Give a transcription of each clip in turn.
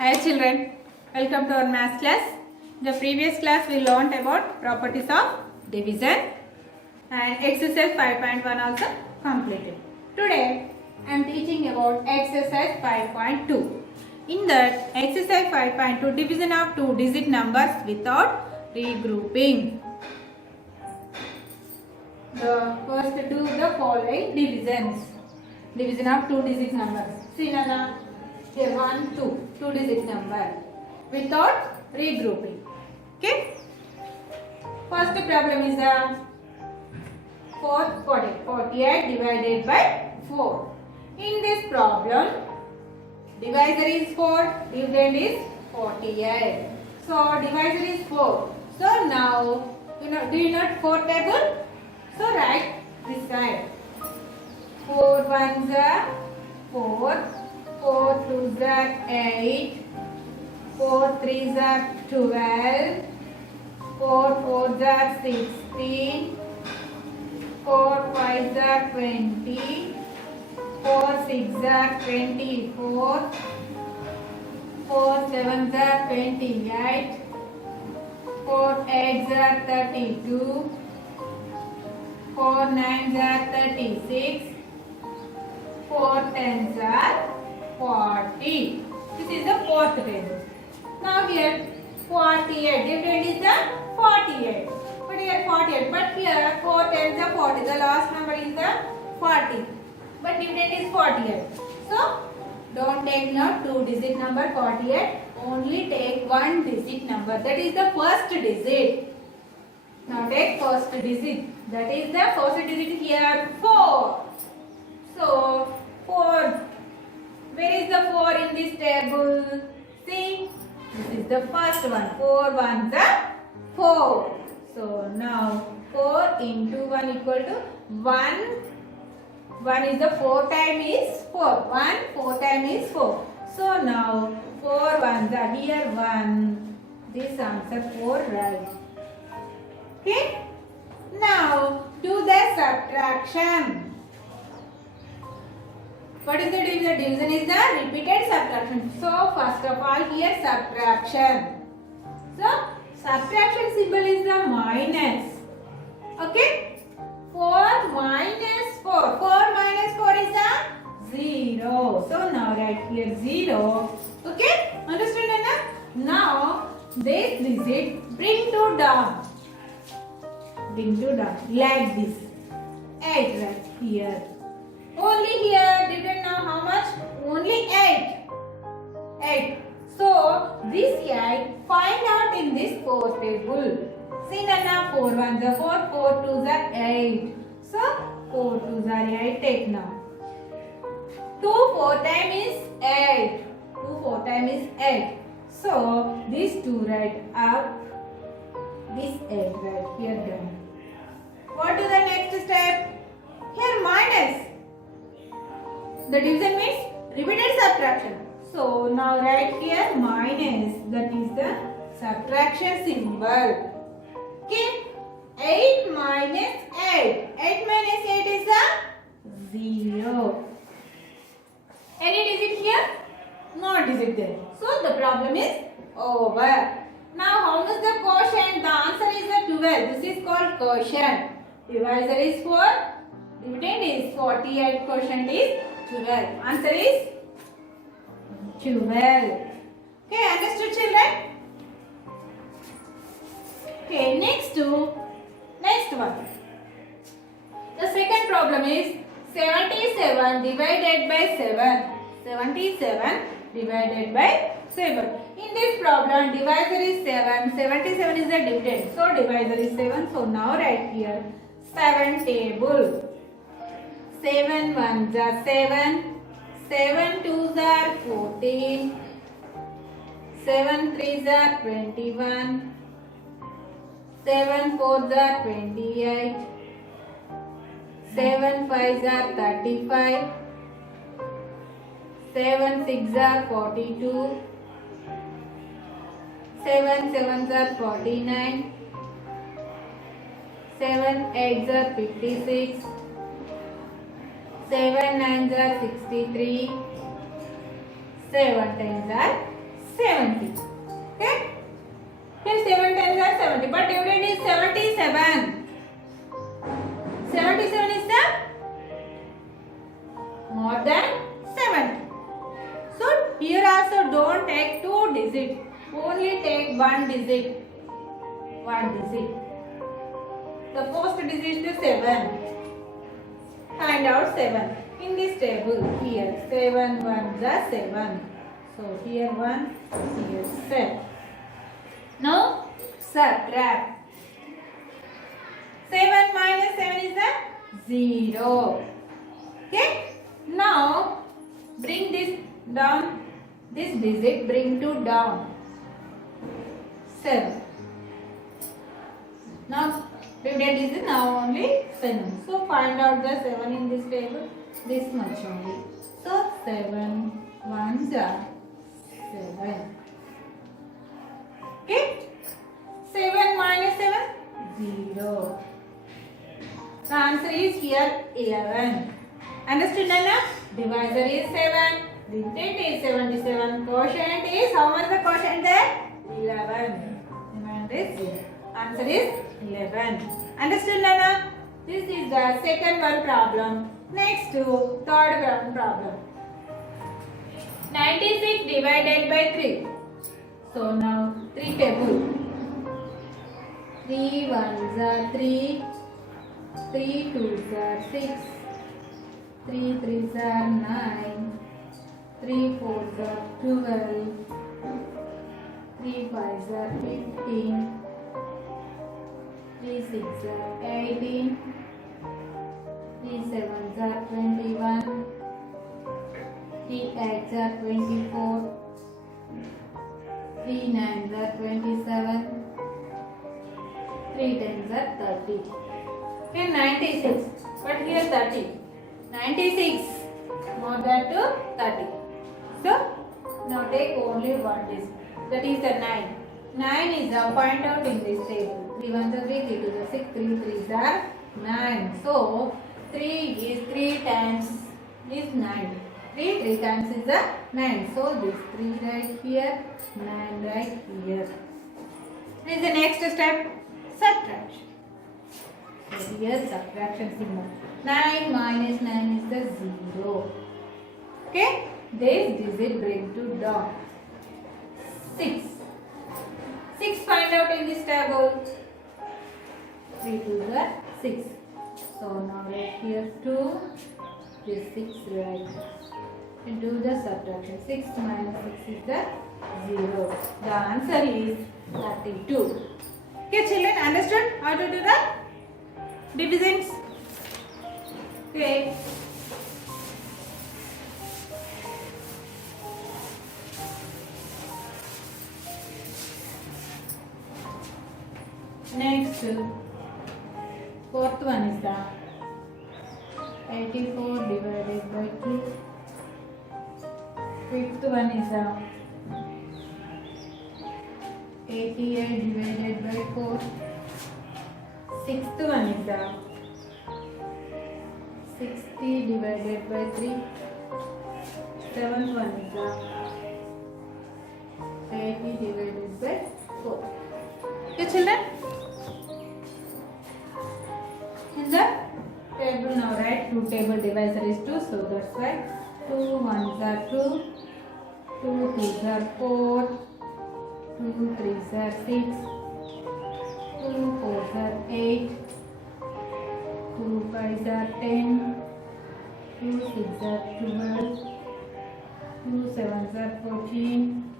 Hi children, welcome to our math class. In the previous class we learnt about properties of division and exercise 5.1 also completed. Today I am teaching about exercise 5.2. In that exercise 5.2 division of two digit numbers without regrouping. First do the following divisions. Division of two digit numbers. See Nana. Here 1, 2, two digit number without regrouping. Okay. First problem is the 48 divided by 4. In this problem, divisor is 4, dividend is 48. So divisor is 4. So now, do you know 4 table? So write this side. 4 ones are 4. 4 twos are 8, 4 threes are 12, 4 fours are 16, 4 fives are 20, 4 sixes are 24, 4 sevens are 28, 4 eights are 32, 4 nines are 36, 4 tens are 40. This is the fourth table. Now here 48. Dividend is the 48. But here 48. But here 4 tens are 40. The last number is the 40. But dividend is 48. So don't take now two digit number 48. Only take one digit number. That is the first digit. Now take first digit. That is the first digit here 4. So 4. Where is the 4 in this table? See, this is the first one. 4 ones are 4. So now 4 into 1 equal to 1. 1 is the 4 time is 4. 1 4 time is 4. So now 4 ones are here 1. This answer 4 right. Okay. Now do the subtraction. What is the division? Division is the repeated subtraction. So first of all here subtraction. So subtraction symbol is the minus. Okay. 4 minus 4. 4 minus 4 is the 0. So now write here 0. Okay. Understood Anna? Now this digit bring to down. Bring to down. Like this. 8 right here. Only here, didn't know how much? Only 8. 8. So, this 8, find out in this 4 table. See Nana, 4 ones are 4, 4 twos are 8. So, 4 twos are 8, take now. 2 4 time is 8. 2 4 time is 8. So, this 2 right up, this 8 right here down. What is the next step? Here minus. The division means repeated subtraction. So now write here minus. That is the subtraction symbol. Okay. 8 minus 8. 8 minus 8 is the 0. Any digit here? No digit there. So the problem is over. Now how much the quotient? The answer is the 12. This is called quotient. Divisor is 4. Dividend is 48. Quotient is 12. Answer is 12. Okay, understood children? Okay, next one. The second problem is 77 divided by 7. 77 divided by 7. In this problem, divisor is 7. 77 is the dividend. So, divisor is 7. So, now write here 7 table. 7 ones are 7, 7 twos are 14, 7 threes are 21, 7 fours are 28, 7 fives are 35, 7 sixes are 42, 7 sevens are 49, 7 eights are 56, 7 nines are 63, 7 tens are 70. Okay? Here 7 tens are 70, but dividend is 77. 77 is the more than 70. So here also don't take 2 digits, only take 1 digit. 1 digit. The first digit is 7. Find out 7. In this table here 7 1s are 7. So here 1, here 7. Now subtract. 7 minus 7 is a 0. Okay. Now bring this down. This digit bring to down. 7. Now dividend is now only 7. So find out the 7 in this table. This much only. So 7 1s are 7. Okay. 7 minus 7 0. The answer is here 11. Understood, Nana? Divisor is 7. Dividend is 77. Quotient is, how much the quotient there? 11. Remainder is 0. Answer is 11. Understood, Nana? This is the second one problem. Next to third one problem. 96 divided by 3. So now 3 table. 3 1s are 3. 3 2s are 6. 3 3s are 9. 3 4s are 12. 3 5s are 15. 3 6s are 18. 3 7s are 21. 3 8s are 24. 3 9s are 27. 3 10s are 30. Here 96, but here 30. 96 more than to 30. So now take only one digit. That is the 9. 9 is the point out in this table. 3 1s are 3, 3 2s are 6, 3 3s are 9. So 3 is 3 times is 9. 3 times is the 9. So this 3 right here, 9 right here. This is the next step, subtraction. So here subtraction symbol. 9 minus 9 is the 0. Okay? This digit bring to down. 6. 6 find out in this table. 3 2s are 6. So now right here 2. This 6 right. And do the subtraction. 6 minus 6 is the 0. The answer is 32. Okay, children, understood how to do the divisions? Okay. Next, fourth one is the 84 divided by 2. Fifth one is the 88 divided by 4. Sixth one is the 60 divided by 3. Seventh one is the 80 divided by 4. Okay, children? In the table now write 2 table divisor is 2, so that's why 2 1s are 2, 2 2s are 4, 2 3s are 6, 2 4s are 8, 2 5s are 10, 2 6s are 12, 2 7s are 14,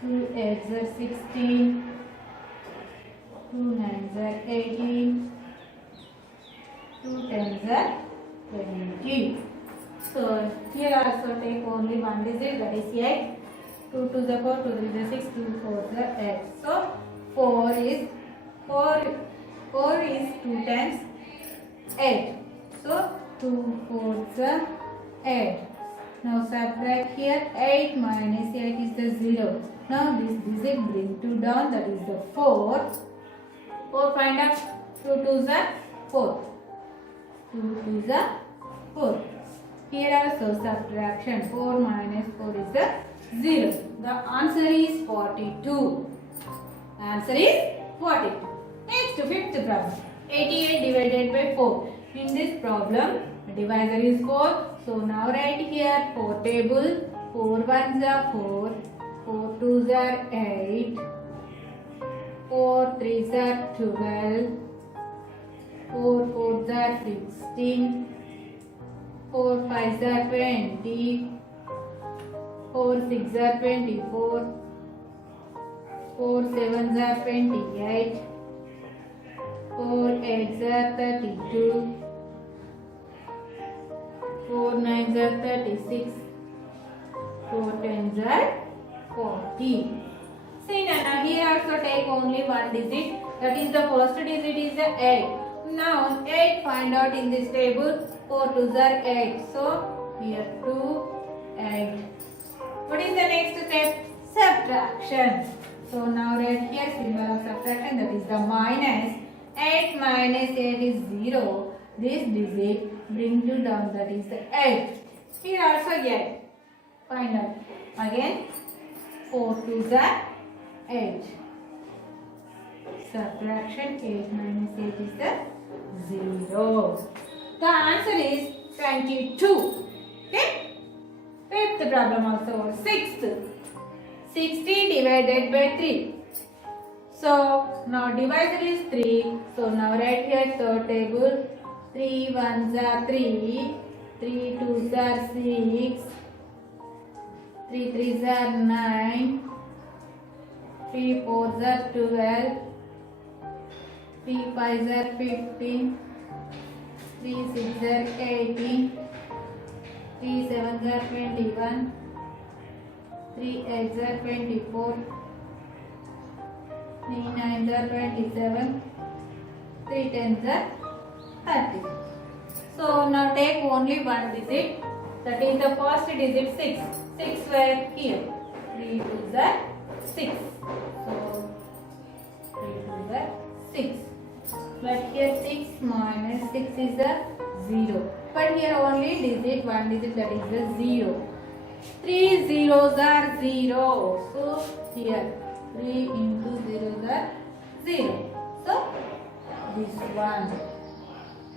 2 8s are 16, 2 9s are 18, 2 10s are 20. So here also take only one digit, that is 8. 2 2s are 4, 2 3s are 6, 2 4s are 8. So 4 is 2 times 8. So 2 4s are 8. Now subtract here, 8 minus 8 is the 0. Now this digit bring 2 down, that is the 4. 4 find out, 2 2s are 4. 2 2s are 4. Here also subtraction, 4 minus 4 is the 0. The answer is 42. Answer is 42. Next, fifth problem. 88 divided by 4. In this problem, the divisor is 4. So now write here 4 table. 4 ones are 4. 4 twos are 8. 4 threes are 12. 4 fours are 16. 4 fives are 20. 4 six are 24. 4 sevens are 28. 4 eights are 32. 4 nines are 36. 4 tens are 40. See Nana, here also take only one digit. That is the first digit is the 8. Now 8 find out in this table. 4 twos are 8. So here 2, 8. What is the next step? Subtraction. So now write here symbol of subtraction, that is the minus. 8 minus 8 is 0. This digit bring to down, that is the 8. Here also 8. Find out. Again 4 twos are 8. Subtraction 8 minus 8 is the 0. The answer is 22. Okay. Fifth problem also. Sixth. 60 divided by 3. So now divisor is 3. So now write here third table. 3 ones are 3. 3 twos are 6. 3 threes are 9. 3 fours are 12. 3 fives are 15. 3 sixes are 18. 3 sevens are 21. 3 eights are 24. 3 nines are 27. 3 tens are 30. So now take only one digit. That is the first digit 6. 6 were here. 3 twos are 6. So 3 twos are 6. But here 6 minus 6 is a 0. But here only digit, one digit, that is the 0. 3 zeros are 0. So here 3 into zeros are 0. So this one,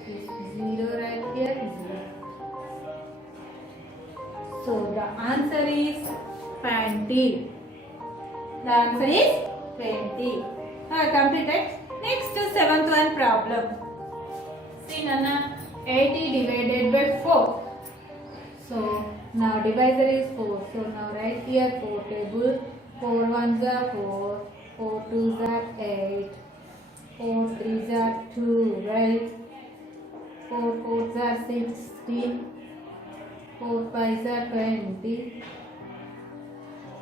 this 0 right here is 0. So the answer is 20. The answer is 20. Completed. Next, seventh one problem. See Nana, 80 divided by 4. So now divisor is 4. So now write here 4 table. 4 ones are 4. 4 twos are 8. 4 threes are 12. 4 fours are 16. 4 fives are 20.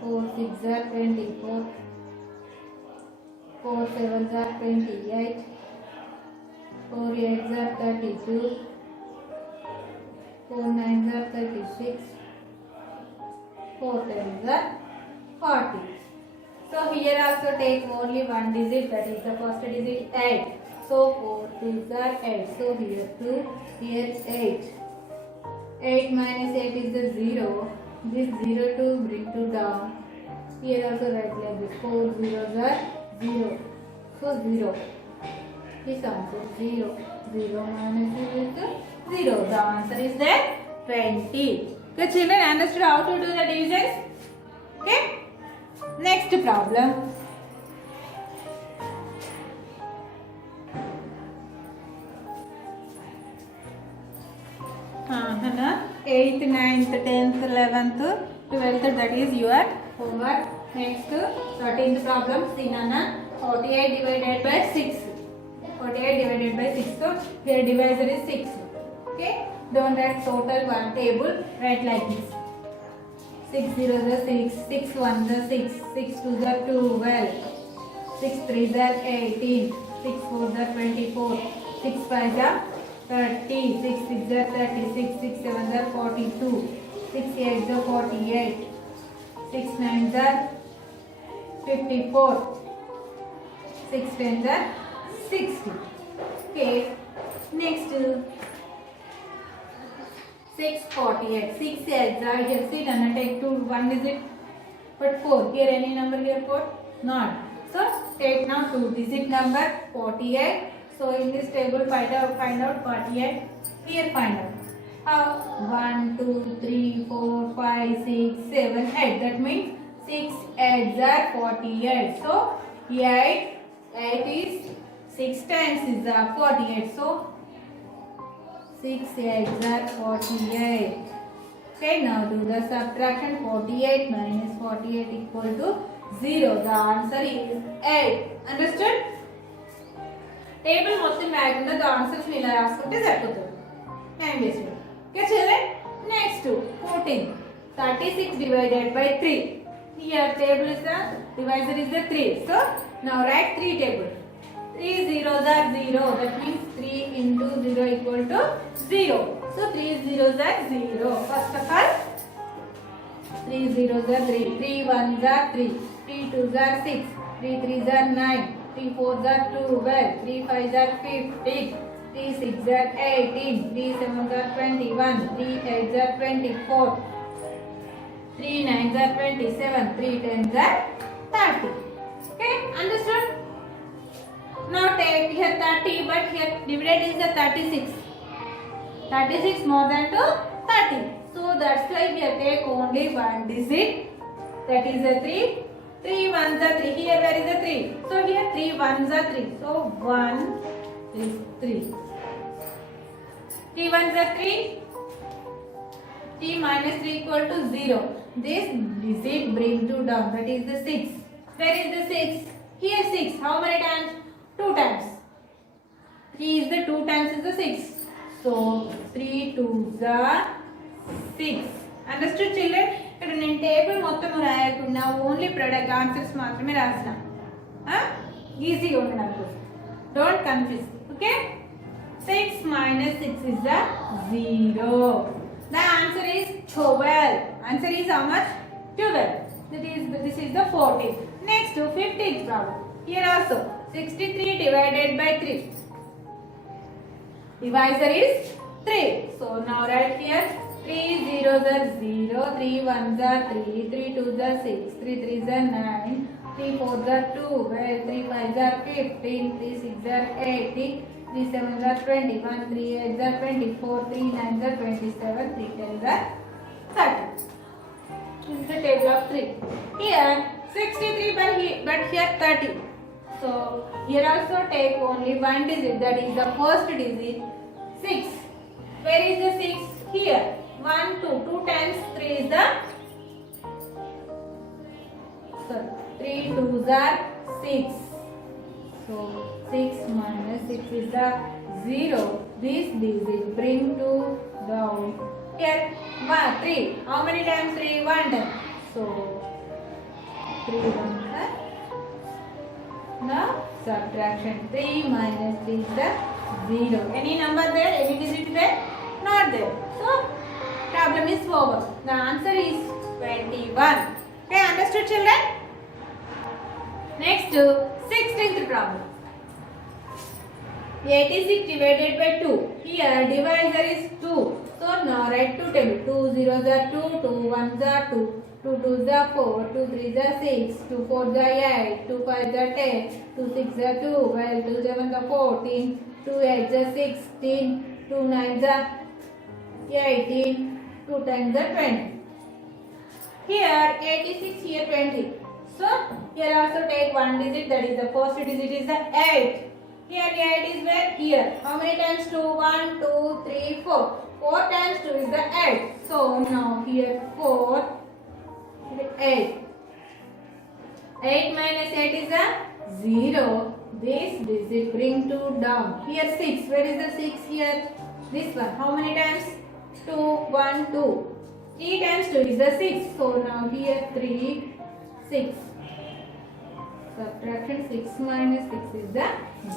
4 sixes are 24. 4 sevens are 28. 4 eights are 32. 4 nines are 36. 4 tens are 40. So here also take only one digit, that is the first digit 8. So 4 twos are 8. So here 2, here 8. 8 minus 8 is the 0. This 0 to bring to down. Here also write like this. 4 zeros are 0. So 0. This answer is 0. 0 minus 0 is the 0. The answer is there 20. Okay, children, understood how to do the divisions? Okay. Next problem. Hannah, 8th, 9th, 10th, 11th, 12th, that is your homework. Next, 13th problem. See Nana, 48 divided by 6. 48 divided by 6. So, here divisor is 6. Okay. Don't write total one table. Write like this. 6 zeros are 6. 6 ones are 6. 6 twos are 12. 6 threes are 18. 6 fours are 24. 6 fives are 30. 6 sixes are 36. 6 sevens are 42. 6 eights are 48. 6 nines are 54. 6 tens are 60. Okay. Next, 648. 6 eights are here. See, Nana, take two one digit. But 4. Here any number here 4? Not. So take now 2-digit number 48. So in this table find out 48. Here find out. How? 1, 2, 3, 4, 5, 6, 7, 8. That means 6 8s are 48. So 8 is 6 times is 48. So 6 8s are 48. Okay, now do the subtraction. 48 minus 48 equal to 0. The answer is 8. Understood? Table మొత్తం రాయకుండా the answers ని ఇలా రాసుకుంటే సరిపోతుంది. Time waste. Okay, children. Next 14. 36 divided by 3. Here table is the divisor is the 3. So now write 3 table. 3 zeros are 0. That means 3 into 0 equal to 0. So 3 zeros are 0. First of all, 3 zeros are 3. 3 ones are 3. 3 twos are 6. 3 threes are 9. 3 fours are 12. 3 fives are 15. 3 6s are 18. 3 7s are 21. 3 8s are 24. 3 9s are 27. 3 10s are 30. Okay, understood? Now take here 30, but here divided is the 36. 36 more than to 30. So that's why we take only one digit. That is a 3. 3 ones are 3. Here where is the 3? So here 3 ones are 3. So 1 is 3. 3 ones are 3. 3 minus 3 equal to 0. This digit bring to down. That is the 6. Where is the 6? Here 6. How many times? 2 times. 3 is the 2 times is the 6. So 3 2s are 6. Understood, children? ఇక్కడ నేను table మొత్తం రాయకుండా only product answers మాత్రమే రాసిన. ఈజీగా ఉండడానికి. Don't confuse. Okay, 6 minus 6 is the 0. The answer is 12. Answer is how much? 12. This is the 14th. Next, 15th problem. Here also 63 divided by 3. Divisor is 3. So now write here 3 zeros are 0, 3 ones are 3, 3 twos are 6, 3 threes are 9, 3 fours are 12, 3 fives are 15, 3 sixes are 18, 3 sevens are 21, 3 eights are 24, 3 nines are 27, 3 tens are 30. This is the table of 3. Here 63 but here 30. So here also take only one digit, that is the first digit 6. Where is the 6? Here 1 2. 2 times 3 is the 3 twos are 6. So 6 minus 6 is the 0. This digit bring to down. Here 3. How many times 3? 1 time. So 3 1 are. Now subtraction. 3 minus 3 is the 0. Any number there? Any digit there? Not there. So problem is over. The answer is 21. Okay, understood, children? Next, 16th problem. 86 divided by 2. Here divisor is 2. So now write 2 table. 2 zeros are 2, 2 ones are 2, 2 twos are 4, 2 threes are 6, 2 fours are 8, 2 fives are 10, 2 sixes are 12, 2 sevens are 14, 2 eights are 16, 2 nines are 18, 2 times are 20. Here 86, here 20. So here also take one digit, that is the first digit is the 8. Here the 8 is where? Here. How many times 2? 1, 2, 3, 4. 4 times 2 is the 8. So now here 4, 8. 8 minus 8 is a 0. This digit bring to down. Here 6. Where is the 6 here? This one. How many times? 2, 1, 2. 3 times 2 is the 6. So now here 3, 6. Subtraction 6 minus 6 is the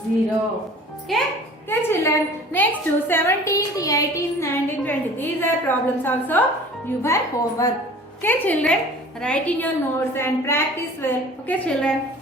0. Okay? Okay, children. Next to 17th, 18th, 19th, 20th. These are problems also. You have homework. Okay, children. Write in your notes and practice well. Okay, children.